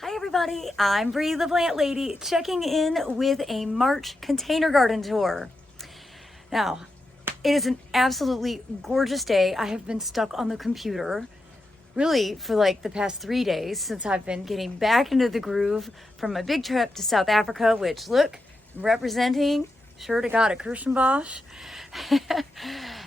Hi everybody, I'm Bree the Plant Lady, checking in with a March container garden tour. Now, it is an absolutely gorgeous day. I have been stuck on the computer really for like the past 3 days since I've been getting back into the groove from my big trip to South Africa, which look, I'm representing, sure to God, a Kirschenbosch.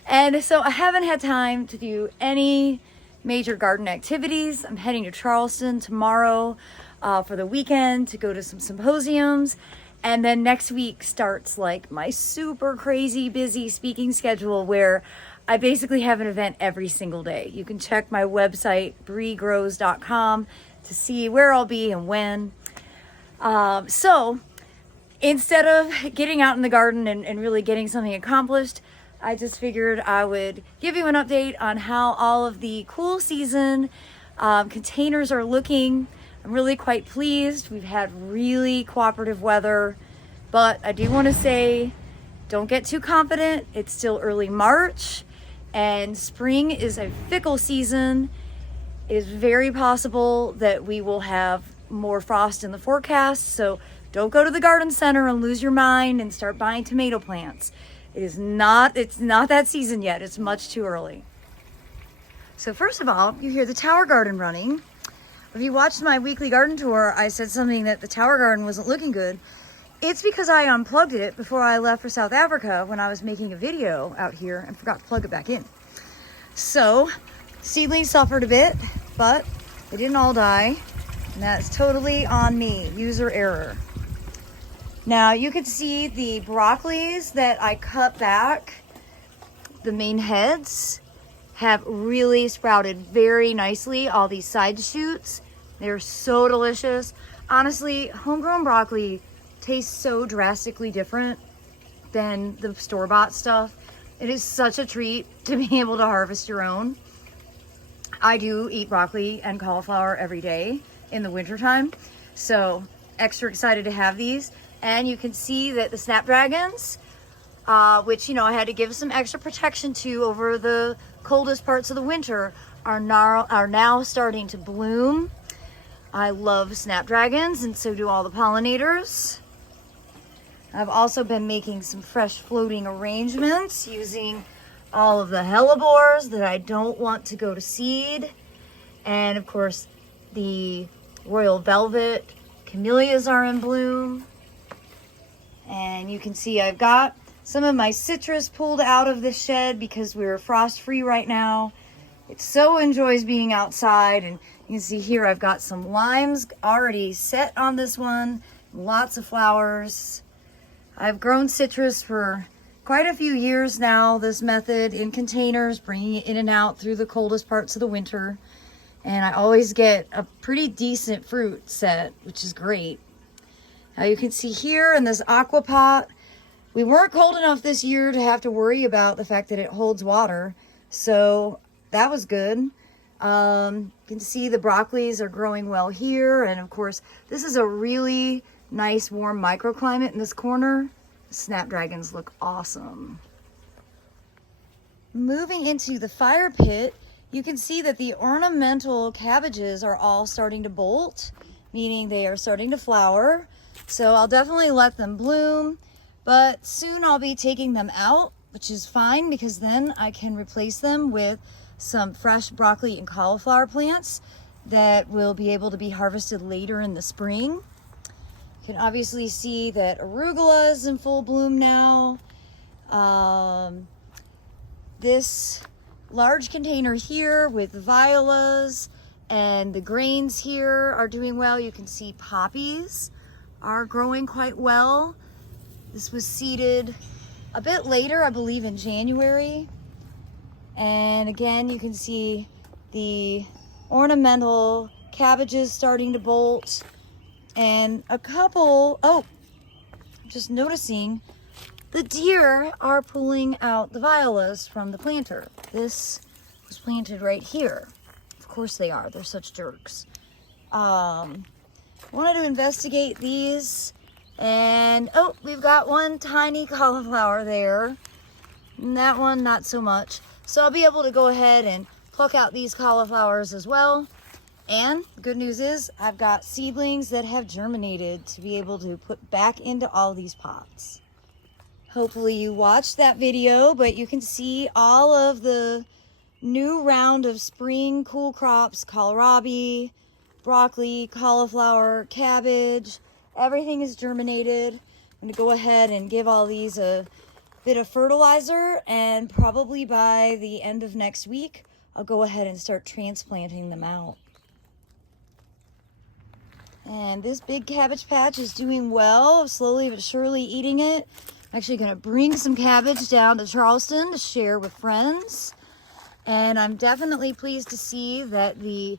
And so I haven't had time to do any major garden activities. I'm heading to Charleston tomorrow for the weekend to go to some symposiums. And then next week starts like my super crazy busy speaking schedule where I basically have an event every single day. You can check my website, breegrows.com, to see where I'll be and when. So instead of getting out in the garden and really getting something accomplished, I just figured I would give you an update on how all of the cool season containers are looking. I'm really quite pleased. We've had really cooperative weather, but I do want to say, don't get too confident. It's still early March and spring is a fickle season. It is very possible that we will have more frost in the forecast, so don't go to the garden center and lose your mind and start buying tomato plants. It's not that season yet. It's much too early. So first of all, you hear the tower garden running. If you watched my weekly garden tour, I said something that the tower garden wasn't looking good. It's because I unplugged it before I left for South Africa when I was making a video out here and forgot to plug it back in. So seedlings suffered a bit, but they didn't all die. And that's totally on me, user error. Now you can see the broccolis that I cut back, the main heads, have really sprouted very nicely. All these side shoots, they're so delicious. Honestly, homegrown broccoli tastes so drastically different than the store-bought stuff. It is such a treat to be able to harvest your own. I do eat broccoli and cauliflower every day in the wintertime, so extra excited to have these. And you can see that the snapdragons, which, I had to give some extra protection to over the coldest parts of the winter, are now starting to bloom. I love snapdragons, and so do all the pollinators. I've also been making some fresh floating arrangements using all of the hellebores that I don't want to go to seed. And of course, the royal velvet camellias are in bloom. And you can see I've got some of my citrus pulled out of the shed because we're frost free right now. It so enjoys being outside. And you can see here I've got some limes already set on this one. Lots of flowers. I've grown citrus for quite a few years now, this method, in containers, bringing it in and out through the coldest parts of the winter. And I always get a pretty decent fruit set, which is great. Now you can see here in this aqua pot, we weren't cold enough this year to have to worry about the fact that it holds water. So that was good. You can see the broccolis are growing well here. And of course, this is a really nice warm microclimate in this corner. The snapdragons look awesome. Moving into the fire pit, you can see that the ornamental cabbages are all starting to bolt, meaning they are starting to flower. So I'll definitely let them bloom, but soon I'll be taking them out, which is fine because then I can replace them with some fresh broccoli and cauliflower plants that will be able to be harvested later in the spring. You can obviously see that arugula is in full bloom now. This large container here with violas and the grains here are doing well. You can see poppies are growing quite well. This was seeded a bit later, I believe in January. And again, you can see the ornamental cabbages starting to bolt. And a couple, just noticing, the deer are pulling out the violas from the planter. This was planted right here. Of course they are, they're such jerks. Wanted to investigate these, and we've got one tiny cauliflower there, and that one not so much. So I'll be able to go ahead and pluck out these cauliflowers as well. And the good news is I've got seedlings that have germinated to be able to put back into all these pots. Hopefully you watched that video, but you can see all of the new round of spring cool crops: kohlrabi, broccoli, cauliflower, cabbage. Everything is germinated. I'm gonna go ahead and give all these a bit of fertilizer, and probably by the end of next week, I'll go ahead and start transplanting them out. And this big cabbage patch is doing well, slowly but surely eating it. I'm actually gonna bring some cabbage down to Charleston to share with friends. And I'm definitely pleased to see that the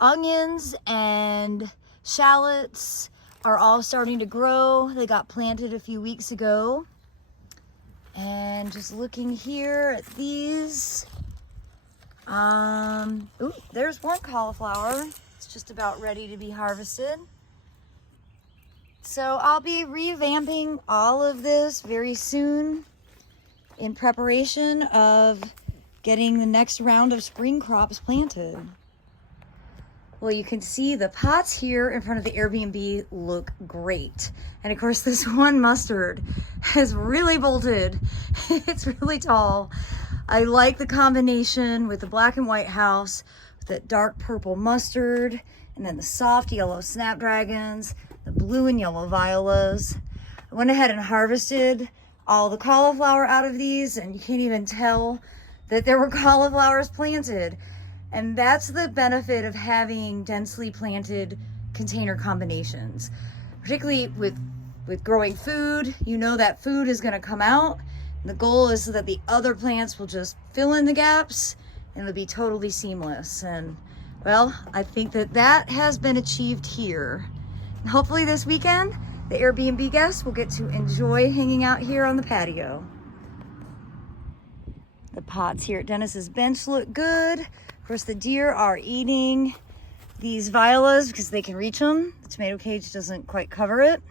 onions and shallots are all starting to grow. They got planted a few weeks ago. And just looking here at these, ooh, there's one cauliflower. It's just about ready to be harvested. So I'll be revamping all of this very soon in preparation of getting the next round of spring crops planted. Well, you can see the pots here in front of the Airbnb look great. And of course, this one mustard has really bolted. It's really tall. I like the combination with the black and white house, with that dark purple mustard, and then the soft yellow snapdragons, the blue and yellow violas. I went ahead and harvested all the cauliflower out of these, and you can't even tell that there were cauliflowers planted. And that's the benefit of having densely planted container combinations, particularly with growing food. You know that food is going to come out. And the goal is so that the other plants will just fill in the gaps, and it'll be totally seamless. And well, I think that that has been achieved here. And hopefully this weekend, the Airbnb guests will get to enjoy hanging out here on the patio. The pots here at Dennis's bench look good. Of course, the deer are eating these violas because they can reach them. The tomato cage doesn't quite cover it.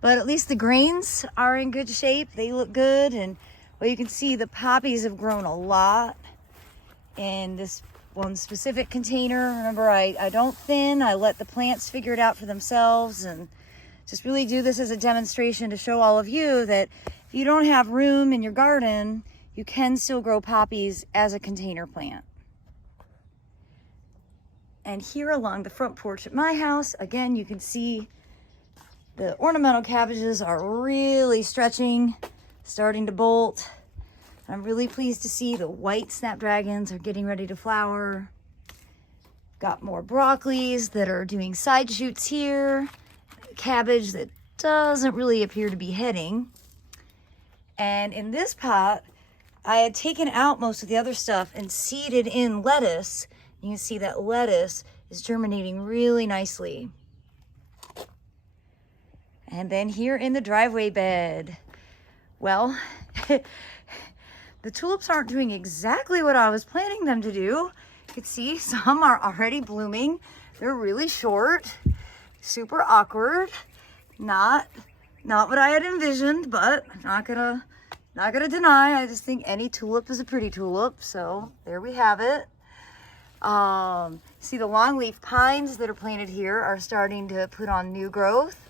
But at least the grains are in good shape. They look good. And well, you can see the poppies have grown a lot in this one specific container. Remember, I don't thin. I let the plants figure it out for themselves, and just really do this as a demonstration to show all of you that if you don't have room in your garden, you can still grow poppies as a container plant. And here along the front porch at my house, again, you can see the ornamental cabbages are really stretching, starting to bolt. I'm really pleased to see the white snapdragons are getting ready to flower. Got more broccolis that are doing side shoots here. Cabbage that doesn't really appear to be heading. And in this pot, I had taken out most of the other stuff and seeded in lettuce. You can see that lettuce is germinating really nicely. And then here in the driveway bed, well, the tulips aren't doing exactly what I was planning them to do. You can see some are already blooming. They're really short, super awkward. Not what I had envisioned, but I'm not gonna deny. I just think any tulip is a pretty tulip. So there we have it. See the longleaf pines that are planted here are starting to put on new growth.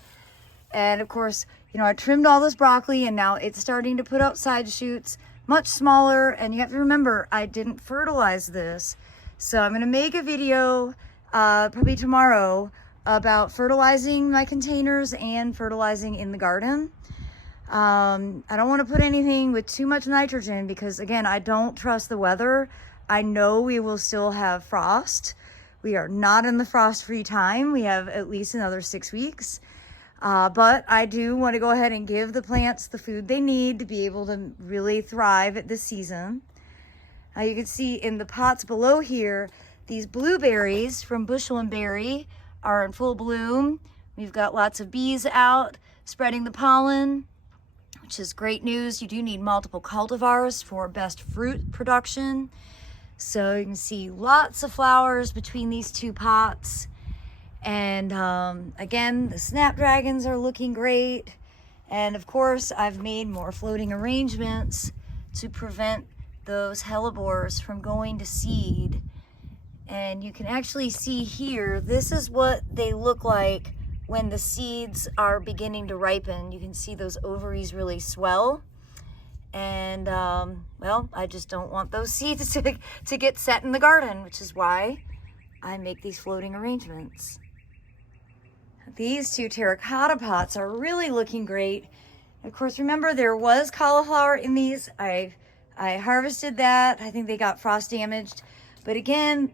And of course, you know, I trimmed all this broccoli and now it's starting to put out side shoots, much smaller. And you have to remember, I didn't fertilize this. So I'm going to make a video, probably tomorrow, about fertilizing my containers and fertilizing in the garden. I don't want to put anything with too much nitrogen because, again, I don't trust the weather. I know we will still have frost. We are not in the frost-free time. We have at least another 6 weeks. But I do want to go ahead and give the plants the food they need to be able to really thrive at this season. You can see in the pots below here, these blueberries from Bushel and Berry are in full bloom. We've got lots of bees out spreading the pollen, which is great news. You do need multiple cultivars for best fruit production. So you can see lots of flowers between these two pots. And again, the snapdragons are looking great. And of course, I've made more floating arrangements to prevent those hellebores from going to seed And you can actually see here, this is what they look like when the seeds are beginning to ripen. You can see those ovaries really swell. And well, I just don't want those seeds to get set in the garden, which is why I make these floating arrangements. These two terracotta pots are really looking great. Of course, remember there was cauliflower in these. I harvested that. I think they got frost damaged. But again,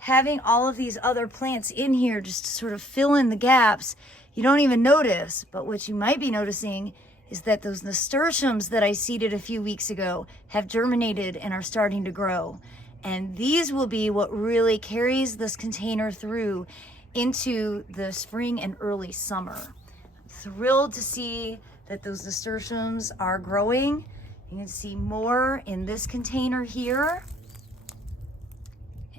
having all of these other plants in here just to sort of fill in the gaps, you don't even notice. But what you might be noticing is that those nasturtiums that I seeded a few weeks ago have germinated and are starting to grow. And these will be what really carries this container through into the spring and early summer. I'm thrilled to see that those nasturtiums are growing. You can see more in this container here.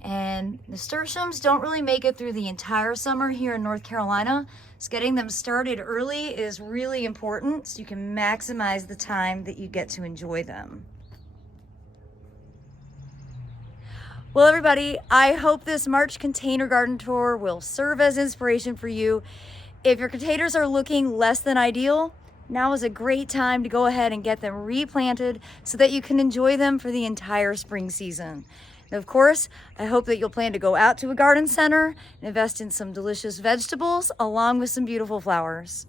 And nasturtiums don't really make it through the entire summer here in North Carolina. So getting them started early is really important so you can maximize the time that you get to enjoy them. Well, everybody, I hope this March container garden tour will serve as inspiration for you. If your containers are looking less than ideal, now is a great time to go ahead and get them replanted so that you can enjoy them for the entire spring season. And of course, I hope that you'll plan to go out to a garden center and invest in some delicious vegetables along with some beautiful flowers.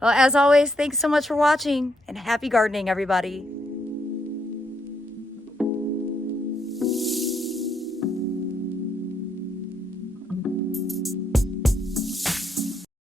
Well, as always, thanks so much for watching and happy gardening, everybody.